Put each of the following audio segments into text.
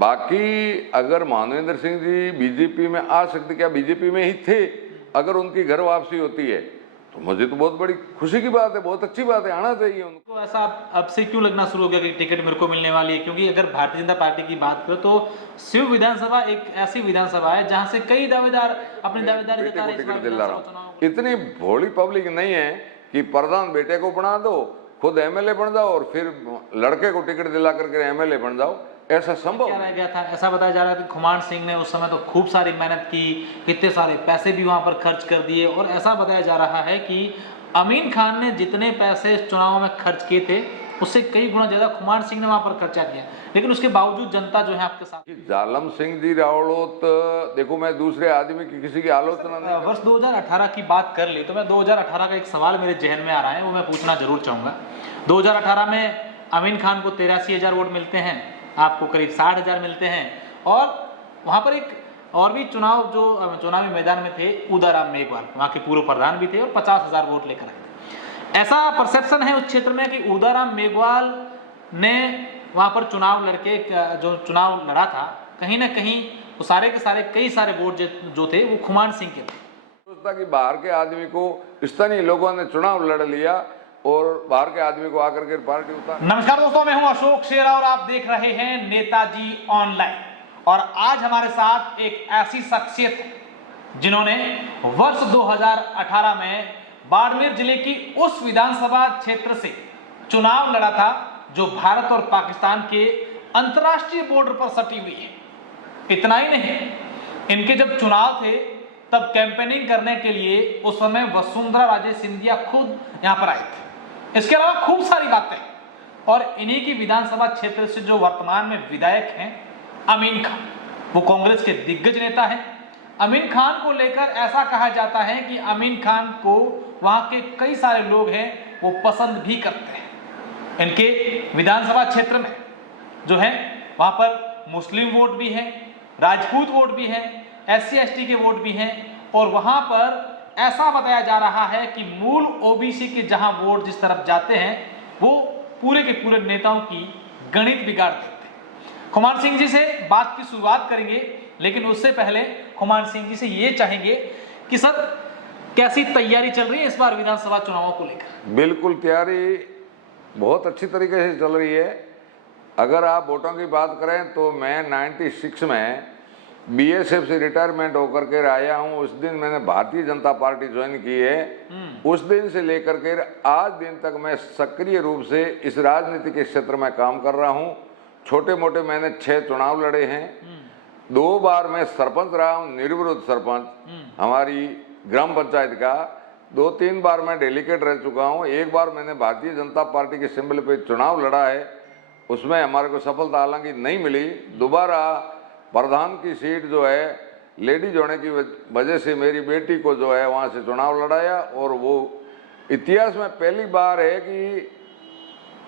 बाकी अगर मानवेंद्र सिंह जी बीजेपी में आ सकते, क्या बीजेपी में ही थे, अगर उनकी घर वापसी होती है तो मुझे तो बहुत बड़ी खुशी की बात है, बहुत अच्छी बात है, आना चाहिए उनको। तो ऐसा अब से क्यों लगना शुरू हो गया कि टिकट मेरे को मिलने वाली है? क्योंकि अगर भारतीय जनता पार्टी की बात करो तो शिव विधानसभा एक ऐसी विधानसभा है जहां से कई दावेदार अपनी दावेदारी बेटे जता को रहे हैं। टिकट दिला रहा हूँ। इतनी भोली पब्लिक नहीं है कि प्रधान बेटे को बना दो, खुद एमएलए बन जाओ और फिर लड़के को टिकट दिला करके एमएलए बन जाओ, ऐसा संभव क्या रह गया था? ऐसा बताया जा रहा है कि खुमान सिंह ने उस समय तो खूब सारी मेहनत की, कितने सारे पैसे भी वहां पर खर्च कर दिए, और ऐसा बताया जा रहा है कि अमीन खान ने जितने पैसे चुनाव में खर्च किए थे उससे कई गुना ज्यादा खुमान सिंह ने वहां पर खर्चा किया, लेकिन उसके बावजूद जनता जो है आपके साथ। जालम सिंह जी रावड़ोत, देखो मैं दूसरे आदमी की किसी की आलोचना नहीं। वर्ष 2018 की बात कर ली तो मैं 2018 का एक सवाल मेरे जहन में आ रहा है, वो मैं पूछना जरूर चाहूंगा। 2018 में अमीन खान को 83,000 वोट मिलते हैं, आपको करीब 60,000 मिलते हैं, और वहां पर एक और भी चुनावी मैदान में थे उदाराम मेघवाल, वहां के पूर्व प्रधान भी थे और 50,000 वोट लेकर आए थे। ऐसा परसेप्शन है उस क्षेत्र में कि उदाराम मेघवाल ने वहां पर चुनाव लड़ा था, कहीं ना कहीं वो सारे के सारे कई सारे वोट जो थे वो खुमान सिंह के थे। सोचता कि बाहर के आदमी को स्थानीय लोगों ने चुनाव लड़ लिया और बाहर के आदमी को आकर के पार्टी उतार। नमस्कार दोस्तों, मैं हूं अशोक शेरा और आप देख रहे हैं नेताजी ऑनलाइन। और आज हमारे साथ एक ऐसी शख्सियत है जिन्होंने वर्ष 2018 में बाड़मेर जिले की उस विधानसभा क्षेत्र से चुनाव लड़ा था जो भारत और पाकिस्तान के अंतर्राष्ट्रीय बॉर्डर पर सटी हुई है। इतना ही नहीं, इनके जब चुनाव थे तब कैंपेनिंग करने के लिए उस समय वसुंधरा राजे सिंधिया खुद यहां पर आए थे। इसके अलावा खूब सारी बातें, और इन्हीं की विधानसभा क्षेत्र से जो वर्तमान में विधायक हैं अमीन खान, वो कांग्रेस के दिग्गज नेता हैं। अमीन खान को लेकर ऐसा कहा जाता है कि अमीन खान को वहां के कई सारे लोग हैं वो पसंद भी करते हैं। इनके विधानसभा क्षेत्र में जो है वहां पर मुस्लिम वोट भी है, राजपूत वोट भी है, SC ST के वोट भी हैं, और वहां पर ऐसा बताया जा रहा है कि मूल OBC के जहां वोट जिस तरफ जाते हैं वो पूरे के पूरे नेताओं की गणित बिगाड़ देते हैं। खुमान सिंह जी से बात की शुरुआत करेंगे, लेकिन उससे पहले खुमान सिंह जी से ये चाहेंगे कि सर कैसी तैयारी चल रही है इस बार विधानसभा चुनावों को लेकर? बिल्कुल, तैयारी बहुत अच्छी तरीके से चल रही है। अगर आप वोटों की बात करें तो मैं 96 में BSF से रिटायरमेंट होकर के आया हूँ। उस दिन मैंने भारतीय जनता पार्टी ज्वाइन की है। उस दिन से लेकर के आज दिन तक मैं सक्रिय रूप से इस राजनीति के क्षेत्र में काम कर रहा हूँ। छोटे मोटे मैंने 6 चुनाव लड़े हैं। 2 बार मैं सरपंच रहा हूँ, निर्विरोध सरपंच हमारी ग्राम पंचायत का। 2-3 बार मैं डेलीगेट रह चुका हूँ। 1 बार मैंने भारतीय जनता पार्टी के सिंबल पे चुनाव लड़ा है, उसमें हमारे को सफलता हालांकि नहीं मिली। दोबारा प्रधान की सीट जो है लेडीज होने की वजह से मेरी बेटी को जो है वहाँ से चुनाव लड़ाया, और वो इतिहास में पहली बार है कि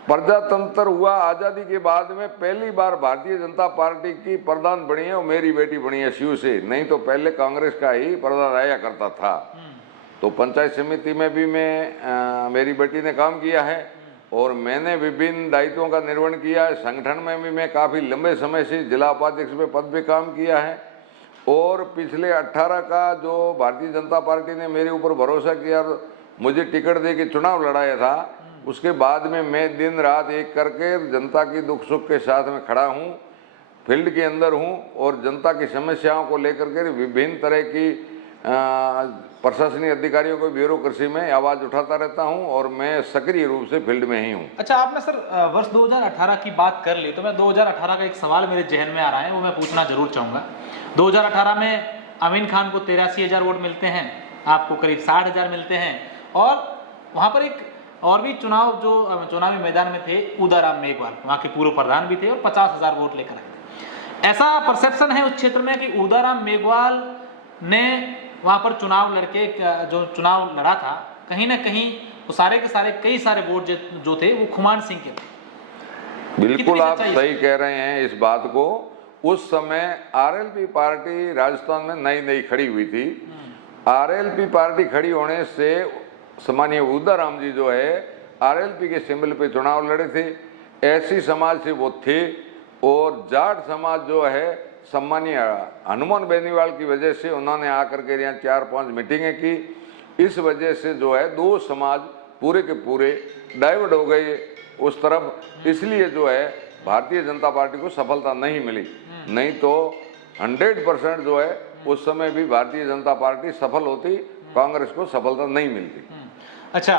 प्रजातंत्र हुआ आज़ादी के बाद में पहली बार भारतीय जनता पार्टी की प्रधान बनी है और मेरी बेटी बनी है शिव से। नहीं तो पहले कांग्रेस का ही प्रधान आया करता था। तो पंचायत समिति में भी मेरी बेटी ने काम किया है, और मैंने विभिन्न दायित्वों का निर्वहन किया है। संगठन में भी मैं काफ़ी लंबे समय से जिला उपाध्यक्ष पे पद पे काम किया है। और पिछले 18 का जो भारतीय जनता पार्टी ने मेरे ऊपर भरोसा किया, मुझे टिकट दे के चुनाव लड़ाया था, उसके बाद में मैं दिन रात एक करके जनता की दुख सुख के साथ में खड़ा हूँ, फील्ड के अंदर हूँ, और जनता की समस्याओं को लेकर के विभिन्न तरह की प्रशासनिक अधिकारियों को ब्यूरोक्रेसी में आवाज उठाता रहता हूं, और मैं सक्रिय रूप से फील्ड में ही हूं। अच्छा, आपने सर वर्ष 2018 की बात कर ली तो मैं 2018 का एक सवाल मेरे जहन में आ रहा है, वो मैं पूछना जरूर चाहूंगा। 2018 में अमीन खान को 83,000 वोट मिलते हैं, आपको करीब 60,000 मिलते हैं, और वहां पर एक और भी चुनावी मैदान में थे उदाराम मेघवाल, वहां के पूर्व प्रधान भी थे और 50,000 वोट लेकर आए थे। ऐसा परसेप्शन है उस क्षेत्र में कि उदाराम मेघवाल ने वहां पर चुनाव लड़ा था, कहीं ना कहीं वो सारे के सारे कई सारे वोट जो थे वो खुमान सिंह के थे। बिल्कुल, आप सही कह रहे हैं इस बात को। उस समय RLP पार्टी राजस्थान में नई खड़ी हुई थी। RLP पार्टी खड़ी होने से सम्मानीय उदाराम जी जो है RLP के सिंबल पे चुनाव लड़े थे। ऐसी समाज से वो थे, और जाट समाज जो है सम्मानीय हनुमान बेनीवाल की वजह से उन्होंने आकर के यहाँ 4-5 मीटिंगें की। इस वजह से जो है दो समाज पूरे के पूरे डाइवर्ट हो गए उस तरफ, इसलिए जो है भारतीय जनता पार्टी को सफलता नहीं मिली। नहीं तो 100% जो है उस समय भी भारतीय जनता पार्टी सफल होती, कांग्रेस को सफलता नहीं मिलती। अच्छा,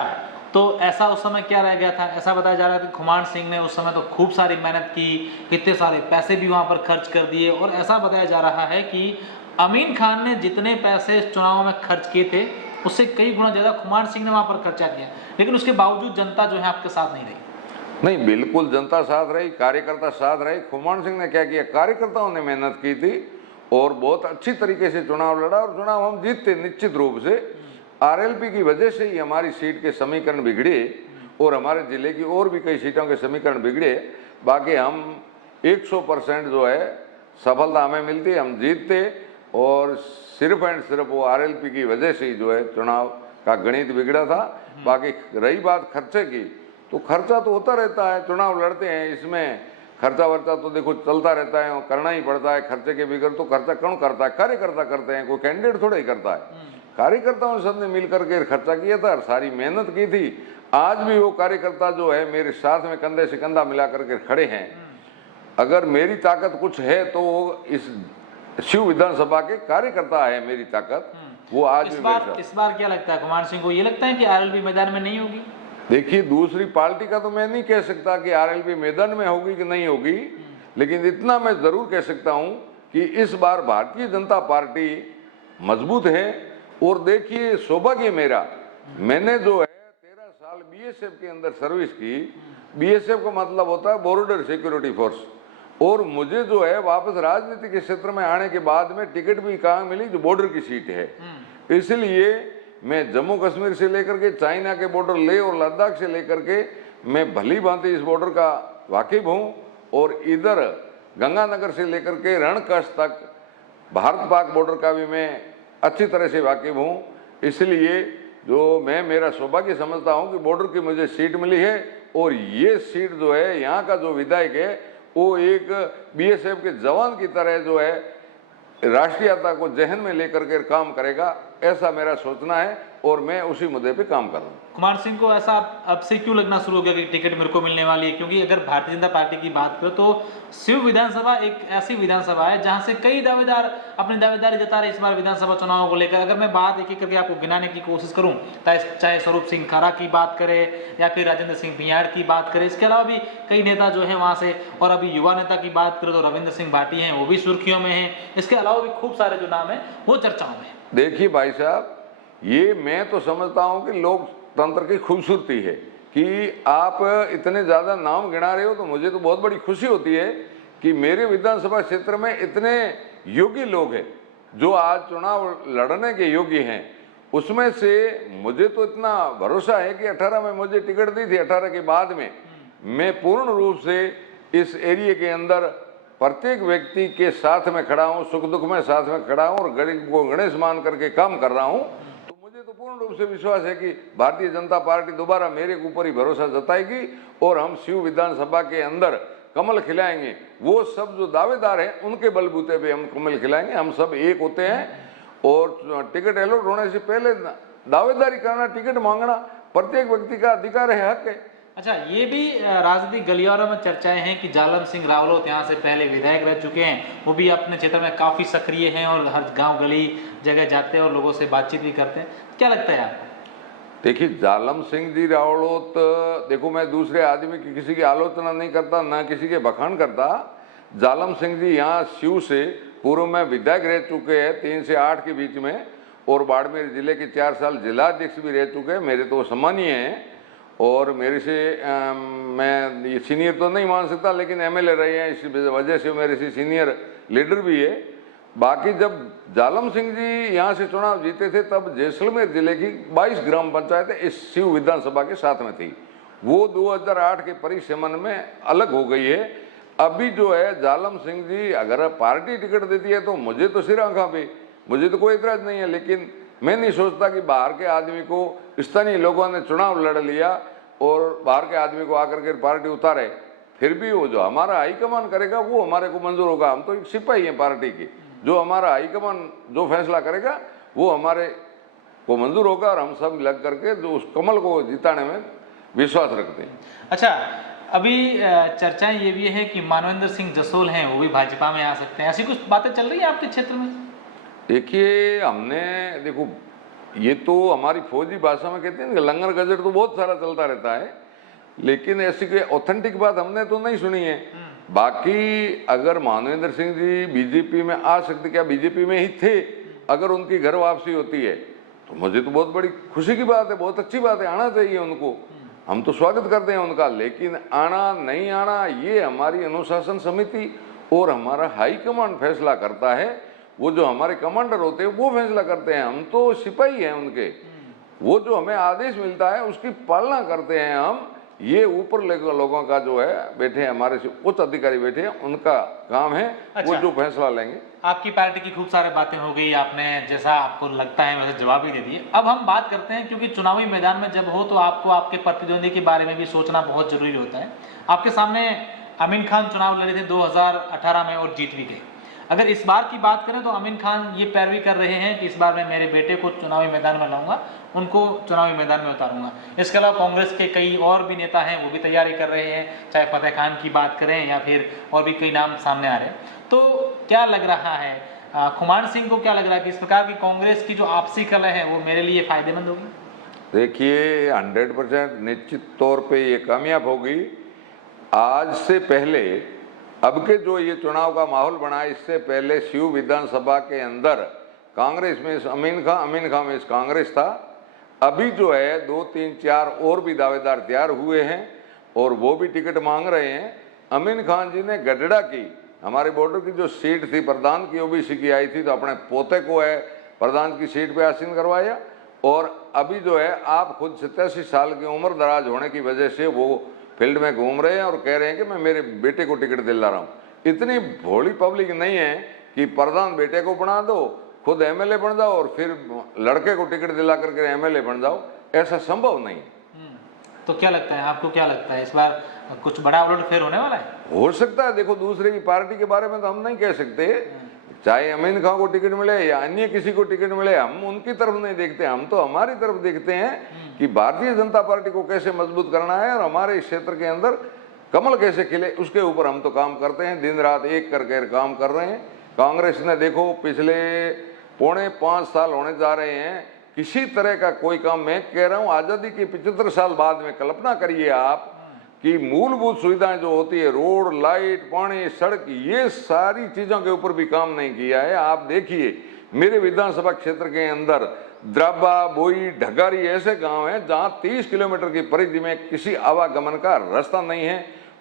तो ऐसा उस समय क्या रह गया था? ऐसा बताया जा रहा है कि खुमान सिंह ने उस समय तो खूब सारी मेहनत की, कितने सारे पैसे भी वहां पर खर्च कर दिए, और ऐसा बताया जा रहा है कि अमीन खान ने जितने पैसे इस चुनाव में खर्च किए थे उससे कई गुना ज्यादा खुमान सिंह ने वहां पर खर्चा किया, लेकिन उसके बावजूद जनता जो है आपके साथ नहीं रही। नहीं, बिल्कुल जनता साथ रही, कार्यकर्ता साथ रहे। खुमान सिंह ने क्या किया, कार्यकर्ताओं ने मेहनत की थी और बहुत अच्छी तरीके से चुनाव लड़ा और चुनाव हम जीतते निश्चित रूप से। आरएलपी की वजह से ही हमारी सीट के समीकरण बिगड़े और हमारे जिले की और भी कई सीटों के समीकरण बिगड़े। बाकी हम 100% जो है सफलता हमें मिलती, हम जीतते, और सिर्फ एंड सिर्फ वो आरएलपी की वजह से ही जो है चुनाव का गणित बिगड़ा था। बाकी रही बात खर्चे की, तो खर्चा तो होता रहता है, चुनाव लड़ते हैं, इसमें खर्चा वर्चा तो देखो चलता रहता है, करना ही पड़ता है। खर्चे के बिगड़ तो खर्चा कौन करता है, कार्यकर्ता करते हैं, कोई कैंडिडेट थोड़ा ही करता है। कार्यकर्ताओं ने सबने मिल करके खर्चा किया था, सारी मेहनत की थी। आज भी वो कार्यकर्ता जो है मेरे साथ में कंधे से कंधा मिला करके खड़े हैं। अगर मेरी ताकत कुछ है तो वो इस शिव विधानसभा के कार्यकर्ता है, मेरी ताकत वो आज भी मेरे साथ। इस बार क्या लगता है कुमार सिंह को, ये लगता है कि आरएलपी मैदान में नहीं होगी? देखिए, दूसरी पार्टी का तो मैं नहीं कह सकता कि आरएलपी मैदान में होगी कि नहीं होगी, लेकिन इतना मैं जरूर कह सकता हूं कि इस बार भारतीय जनता पार्टी मजबूत है। और देखिए, सौभाग्य मेरा, मैंने जो है 13 साल बीएसएफ के अंदर सर्विस की। बीएसएफ का मतलब होता है बॉर्डर सिक्योरिटी फोर्स, और मुझे जो है वापस राजनीति के क्षेत्र में आने के बाद में टिकट भी कहाँ मिली, जो बॉर्डर की सीट है। इसलिए मैं जम्मू कश्मीर से लेकर के चाइना के बॉर्डर ले और लद्दाख से लेकर के मैं भली भांति इस बॉर्डर का वाकिफ हूँ, और इधर गंगानगर से लेकर के रणकच्छ तक भारत पाक बॉर्डर का भी मैं अच्छी तरह से वाकिफ हूँ। इसलिए जो मैं मेरा सौभाग्य समझता हूँ कि बॉर्डर की मुझे सीट मिली है, और ये सीट जो है यहाँ का जो विधायक है वो एक बीएसएफ के जवान की तरह जो है राष्ट्रीयता को जहन में लेकर के काम करेगा, ऐसा मेरा सोचना है, और मैं उसी मुद्दे पे काम कर रहा हूँ। कुमार सिंह को ऐसा अब से क्यों लगना शुरू हो गया कि टिकट मेरे को मिलने वाली है? क्योंकि अगर भारतीय जनता पार्टी की बात करो तो शिव विधानसभा एक ऐसी विधानसभा है जहां से कई दावेदार अपनी दावेदारी जता रहे इस बार विधानसभा चुनाव को लेकर। अगर मैं बात एक एक करके आपको गिनाने की कोशिश करूं, चाहे स्वरूप सिंह खारा की बात करें या फिर राजेंद्र सिंह बियाड़ की बात करें, इसके अलावा भी कई नेता जो है वहां से, और अभी युवा नेता की बात करें तो रविंद्र सिंह भाटी हैं, वो भी सुर्खियों में हैं। इसके अलावा भी खूब सारे जो नाम है वो चर्चाओं में। देखिए भाई साहब, ये मैं तो समझता हूँ कि लोकतंत्र की खूबसूरती है कि आप इतने ज़्यादा नाम गिना रहे हो, तो मुझे तो बहुत बड़ी खुशी होती है कि मेरे विधानसभा क्षेत्र में इतने योग्य लोग हैं जो आज चुनाव लड़ने के योग्य हैं। उसमें से मुझे तो इतना भरोसा है कि 18 में मुझे टिकट दी थी, 18 के बाद में मैं पूर्ण रूप से इस एरिया के अंदर प्रत्येक व्यक्ति के साथ में खड़ा हूँ, सुख दुख में साथ में खड़ा हूँ, और गरीब को गणेश मान करके काम कर रहा हूँ। तो मुझे तो पूर्ण रूप से विश्वास है कि भारतीय जनता पार्टी दोबारा मेरे ऊपर ही भरोसा जताएगी और हम शिव विधानसभा के अंदर कमल खिलाएंगे। वो सब जो दावेदार हैं उनके बलबूते पे हम कमल खिलाएंगे। हम सब एक होते हैं, और टिकट अलॉट होने से पहले दावेदारी करना, टिकट मांगना प्रत्येक व्यक्ति का अधिकार है, हक है। अच्छा, ये भी राजनीतिक गलियारों में चर्चाएं हैं कि जालम सिंह रावलोत यहाँ से पहले विधायक रह चुके हैं, वो भी अपने क्षेत्र में काफ़ी सक्रिय हैं और हर गांव गली जगह जाते हैं और लोगों से बातचीत भी करते हैं। क्या लगता है आपको? देखिए, जालम सिंह जी रावलोत, देखो मैं दूसरे आदमी की किसी की आलोचना नहीं करता, ना किसी के बखान करता। जालम सिंह जी यहाँ शिव से पूर्व में विधायक रह चुके हैं 3 से 8 के बीच में, और बाड़मेर जिले के 4 साल जिलाध्यक्ष भी रह चुके हैं। मेरे तो सम्मानीय हैं, और मेरे से मैं ये सीनियर तो नहीं मान सकता, लेकिन एमएलए रहे हैं, इस वजह से मेरे से सीनियर लीडर भी है। बाकी जब जालम सिंह जी यहाँ से चुनाव जीते थे तब जैसलमेर जिले की 22 ग्राम पंचायतें इस शिव विधानसभा के साथ में थी। वो 2008 के परिसमन में अलग हो गई है। अभी जो है जालम सिंह जी अगर पार्टी टिकट देती है तो मुझे तो सिर आंखा पे, मुझे तो कोई इतराज नहीं है, लेकिन मैं नहीं सोचता कि बाहर के आदमी को स्थानीय लोगों ने चुनाव लड़ लिया और बाहर के आदमी को आकर के पार्टी उतारे। फिर भी वो जो हमारा हाईकमान करेगा वो हमारे को मंजूर होगा। हम तो एक सिपाही हैं पार्टी के, जो हमारा हाईकमान जो फैसला करेगा वो हमारे को मंजूर होगा और हम सब लग करके जो उस कमल को जिताने में विश्वास रखते हैं। अच्छा, अभी चर्चाएं ये भी है कि मानवेंद्र सिंह जसोल हैं, वो भी भाजपा में आ सकते हैं, ऐसी कुछ बातें चल रही है आपके क्षेत्र में? देखिए, हमने देखो ये तो हमारी फौजी भाषा में कहते हैं ना, लंगर गजट तो बहुत सारा चलता रहता है, लेकिन ऐसी कोई ऑथेंटिक बात हमने तो नहीं सुनी है। बाकी अगर मानवेंद्र सिंह जी बीजेपी में आ सकते, क्या बीजेपी में ही थे, अगर उनकी घर वापसी होती है तो मुझे तो बहुत बड़ी खुशी की बात है, बहुत अच्छी बात है, आना चाहिए उनको, हम तो स्वागत करते हैं उनका। लेकिन आना नहीं आना ये हमारी अनुशासन समिति और हमारा हाईकमांड फैसला करता है। वो जो हमारे कमांडर होते हैं वो फैसला करते हैं, हम तो सिपाही हैं उनके। वो जो हमें आदेश मिलता है उसकी पालना करते हैं हम। ये ऊपर लोगों का जो है बैठे हैं, हमारे से उच्च अधिकारी बैठे हैं, उनका काम है। अच्छा। वो जो फैसला लेंगे। आपकी पार्टी की खूब सारी बातें हो गई, आपने जैसा आपको लगता है वैसे जवाब भी दे दिए। अब हम बात करते हैं, क्योंकि चुनावी मैदान में जब हो तो आपको आपके प्रतिद्वंदी के बारे में भी सोचना बहुत जरूरी होता है। आपके सामने अमीन खान चुनाव लड़े थे 2018 में और जीत भी गए। अगर इस बार की बात करें तो अमीन खान ये पैरवी कर रहे हैं कि इस बार मैं मेरे बेटे को चुनावी मैदान में लाऊंगा, उनको चुनावी मैदान में उतारूंगा। इसके अलावा कांग्रेस के कई और भी नेता हैं, वो भी तैयारी कर रहे हैं, चाहे फतेह खान की बात करें या फिर और भी कई नाम सामने आ रहे हैं। तो क्या लग रहा है खुमान सिंह को, क्या लग रहा है कि इस प्रकार की कांग्रेस की जो आपसी कलह है वो मेरे लिए फायदेमंद होगी? देखिए, 100% निश्चित तौर पे ये कामयाब होगी। आज से पहले, अब के जो ये चुनाव का माहौल बना है, इससे पहले शिव विधानसभा के अंदर कांग्रेस में अमीन खान में कांग्रेस था। अभी जो है 2, 3, 4 और भी दावेदार तैयार हुए हैं और वो भी टिकट मांग रहे हैं। अमीन खान जी ने गडड़ा की, हमारे बॉर्डर की जो सीट थी प्रधान की ओबीसी की आई थी, तो अपने पोते को है प्रधान की सीट पे आसीन करवाया। और अभी जो है आप खुद 87 साल की उम्र दराज होने की वजह से वो फील्ड में घूम रहे हैं और कह रहे हैं कि मैं मेरे बेटे को टिकट दिला रहा हूँ। इतनी भोली पब्लिक नहीं है कि प्रधान बेटे को बना दो, खुद एमएलए बन जाओ और फिर लड़के को टिकट दिला करके एमएलए बन जाओ, ऐसा संभव नहीं। तो क्या लगता है आपको, क्या लगता है इस बार कुछ बड़ा उलटफेर होने वाला है? हो सकता है। देखो, दूसरे की पार्टी के बारे में तो हम नहीं कह सकते, चाहे अमीन खान को टिकट मिले या अन्य किसी को टिकट मिले, हम उनकी तरफ नहीं देखते, हम तो हमारी तरफ देखते हैं कि भारतीय जनता पार्टी को कैसे मजबूत करना है और हमारे इस क्षेत्र के अंदर कमल कैसे खिले, उसके ऊपर हम तो काम करते हैं, दिन रात एक करके काम कर रहे हैं। कांग्रेस ने देखो पिछले 4.25 साल होने जा रहे हैं, किसी तरह का कोई काम, मैं कह रहा हूँ आज़ादी के 75 साल बाद में कल्पना करिए आप कि मूलभूत सुविधाएं जो होती है, रोड, लाइट, पानी, सड़क, ये सारी चीज़ों के ऊपर भी काम नहीं किया है। आप देखिए मेरे विधानसभा क्षेत्र के अंदर द्राबा, बोई, ढगारी ऐसे गांव हैं जहां 30 किलोमीटर की परिधि में किसी आवागमन का रास्ता नहीं है,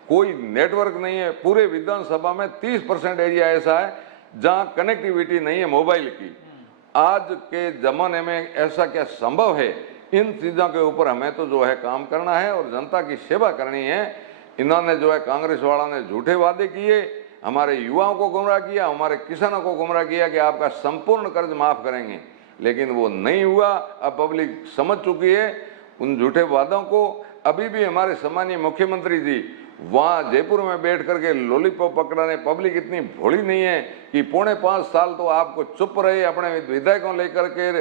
कोई नेटवर्क नहीं है। पूरे विधानसभा में 30% एरिया ऐसा है जहां कनेक्टिविटी नहीं है मोबाइल की। आज के ज़माने में ऐसा क्या संभव है? इन चीज़ों के ऊपर हमें तो जो है काम करना है और जनता की सेवा करनी है। इन्होंने जो है कांग्रेस वालों ने झूठे वादे किए, हमारे युवाओं को गुमराह किया, हमारे किसानों को गुमराह किया कि आपका संपूर्ण कर्ज माफ़ करेंगे, लेकिन वो नहीं हुआ। अब पब्लिक समझ चुकी है उन झूठे वादों को। अभी भी हमारे सम्मानीय मुख्यमंत्री जी वहाँ जयपुर में बैठ करके लॉलीपॉप पकड़ाने, पब्लिक इतनी भोली नहीं है कि 4.25 साल तो आपको चुप रहे, अपने विधायकों लेकर के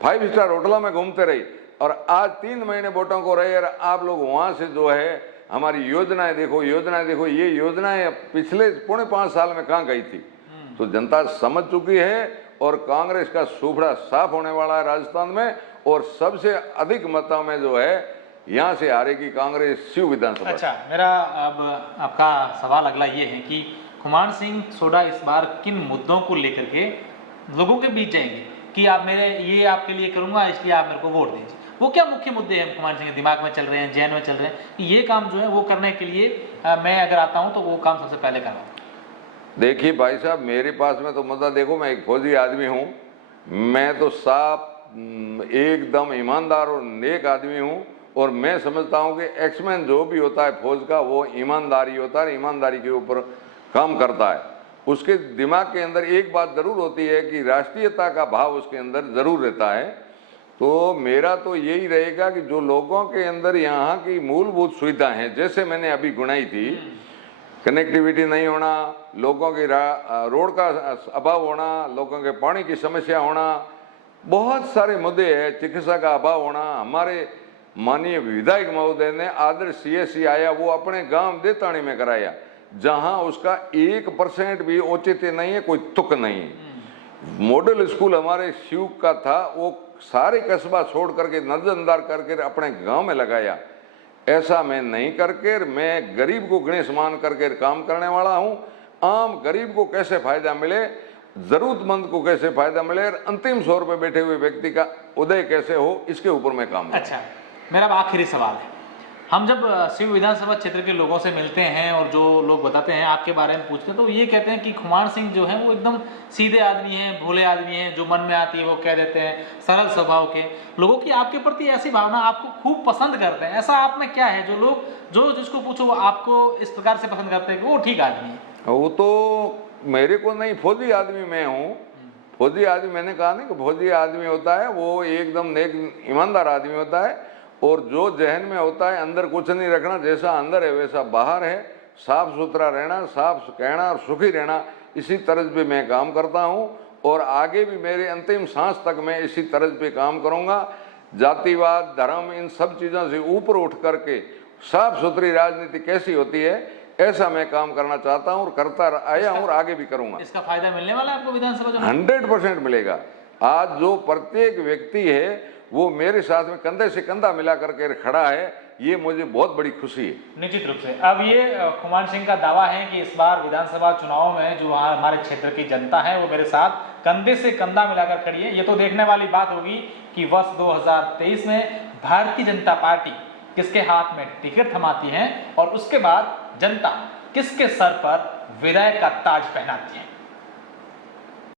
5 स्टार होटलों में घूमते रहे और आज 3 महीने वोटों को रहे और आप लोग वहाँ से जो है हमारी योजनाएं देखो, ये योजनाएं पिछले 4.25 साल में कहाँ गई थी। तो जनता समझ चुकी है और कांग्रेस का सूफड़ा साफ होने वाला है राजस्थान में और सबसे अधिक मतों में जो है यहाँ से हारेगी कांग्रेस शिव विधानसभा। अच्छा, मेरा अब आपका सवाल अगला ये है कि खुमान सिंह सोडा इस बार किन मुद्दों को लेकर के लोगों के बीच जाएंगे कि आप मेरे ये आपके लिए करूंगा इसलिए आप मेरे को वोट दीजिए? वो क्या मुख्य मुद्दे हैं खुमान सिंह के दिमाग में चल रहे हैं, जहन में चल रहे हैं कि ये काम जो है वो करने के लिए मैं अगर आता हूँ तो वो काम सबसे पहले करवाऊँ? देखिए भाई साहब, मेरे पास में तो मुद्दा देखो, मैं एक फौजी आदमी हूँ, मैं तो साफ एकदम ईमानदार और नेक आदमी हूँ और मैं समझता हूँ कि एक्समैन जो भी होता है फौज का वो ईमानदारी होता है, ईमानदारी के ऊपर काम करता है। उसके दिमाग के अंदर एक बात ज़रूर होती है कि राष्ट्रीयता का भाव उसके अंदर ज़रूर रहता है। तो मेरा तो यही रहेगा कि जो लोगों के अंदर यहाँ की मूलभूत सुविधा है, जैसे मैंने अभी गुनाई थी, कनेक्टिविटी नहीं होना, लोगों की रोड का अभाव होना, लोगों के पानी की समस्या होना, बहुत सारे मुद्दे हैं, चिकित्सा का अभाव होना। हमारे माननीय विधायक महोदय ने आदर्श CSC आया, वो अपने गांव देताणी में कराया, जहां उसका 1% भी औचित्य नहीं है, कोई तुक नहीं है। मॉडल स्कूल हमारे शिव का था, वो सारे कस्बा छोड़ करके नजरअंदाज करके अपने गांव में लगाया। ऐसा मैं नहीं करके, मैं गरीब को गणेश मान करके काम करने वाला हूं। आम गरीब को कैसे फायदा मिले, जरूरतमंद को कैसे फायदा मिले, अंतिम छोर पे बैठे हुए व्यक्ति का उदय कैसे हो, इसके ऊपर मैं काम करूं। अच्छा, मेरा अब आखिरी सवाल है, हम जब शिव विधानसभा क्षेत्र के लोगों से मिलते हैं और जो लोग बताते हैं आपके बारे में पूछते हैं, तो ये कहते हैं कि खुमान सिंह जो है वो एकदम सीधे आदमी हैं, भोले आदमी हैं, जो मन में आती है वो कह देते हैं, सरल स्वभाव के। लोगों की आपके प्रति ऐसी भावना, आपको खूब पसंद करते हैं, ऐसा आप में क्या है जो लोग जो जिसको पूछो वो आपको इस प्रकार से पसंद करते हैं कि वो ठीक आदमी है? वो तो मेरे को नहीं, फौजी आदमी मैं हूँ। फौजी आदमी, मैंने कहा नहीं कि फौजी आदमी होता है वो एकदम नेक ईमानदार आदमी होता है, और जो जहन में होता है अंदर कुछ नहीं रखना, जैसा अंदर है वैसा बाहर है, साफ सुथरा रहना, साफ कहना और सुखी रहना, इसी तरज पे मैं काम करता हूँ। और आगे भी मेरे अंतिम सांस तक मैं इसी तरज पे काम करूँगा। जातिवाद, धर्म, इन सब चीज़ों से ऊपर उठ करके साफ सुथरी राजनीति कैसी होती है, ऐसा मैं काम करना चाहता हूँ और करता आया हूँ और आगे भी करूँगा। इसका फायदा मिलने वाला है आपको विधानसभा चुनाव? 100% मिलेगा। आज जो प्रत्येक व्यक्ति है वो मेरे साथ में कंधे से कंधा मिला करके खड़ा है, ये मुझे बहुत बड़ी खुशी है। निश्चित रूप से। अब ये खुमान सिंह का दावा है कि इस बार विधानसभा चुनाव में जो हमारे क्षेत्र की जनता है वो मेरे साथ कंधे से कंधा मिलाकर खड़ी है। ये तो देखने वाली बात होगी कि वर्ष 2023 में भारतीय जनता पार्टी किसके हाथ में टिकट थमाती है और उसके बाद जनता किसके सर पर विधायक का ताज पहनाती है।